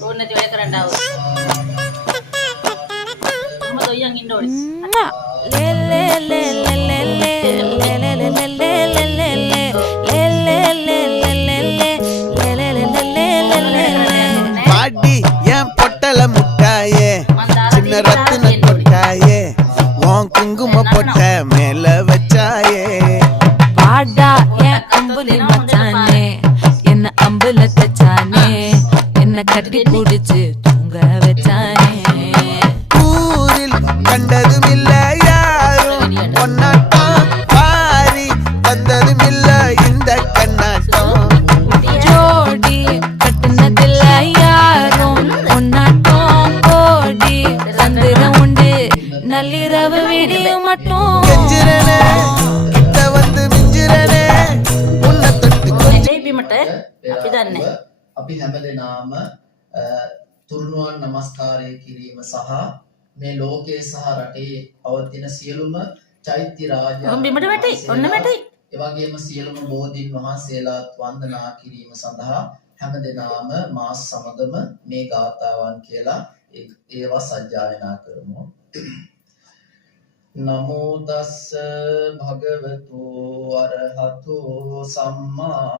ඕනේ නැති වැඩ කරන්න ආවොත්. මොකද ඔයයන් ඉන්න ඕනේ. ලේ ලේ ලේ ලේ ලේ ලේ ලේ ලේ ලේ பாடி என் பொட்டல முட்டாயே சின்ன ரத்தின கொட்டாயே உன் குங்கும பொட்ட மேல வச்சாயே வாடா என் அம்புலி மச்சானே என்ன அம்புல தச்சானே என்ன கட்டி பிடிச்சு தூங்க வச்சானே ஊரில் கண்டதும் இல்ல யாரும் பொன்னாட்டம் பாரி தந்ததும் இல்ல இந்த கண்ணாட்டம் ஜோடி கட்டுனதில்ல யாரும் ஒன்னாட்டம் கோடி சந்திரம் உண்டு நள்ளிரவு விடியும் மட்டும் கெஞ்சிரனே கிட்ட வந்து மிஞ்சிரனே உன்னை தொட்டு බීමට අපි දන්නේ අපි හැමදෙනාම තුරුණුවන් නමස්කාරය කිරීම සහ මේ ලෝකයේ සහ රටේ පවතින සියලුම චෛත්‍ය රාජ බීමට වැටි ඔන්න වැටි එවැගේම සියලුම බෝධීන් වහන්සේලාත් වන්දනා කිරීම සඳහා හැමදෙනාම මා සමගම මේ ගාථාවන් කියලා ඒවා සජ්ජායනා කරමු. නමෝ තස්ස භගවතු අරහතෝ සම්මා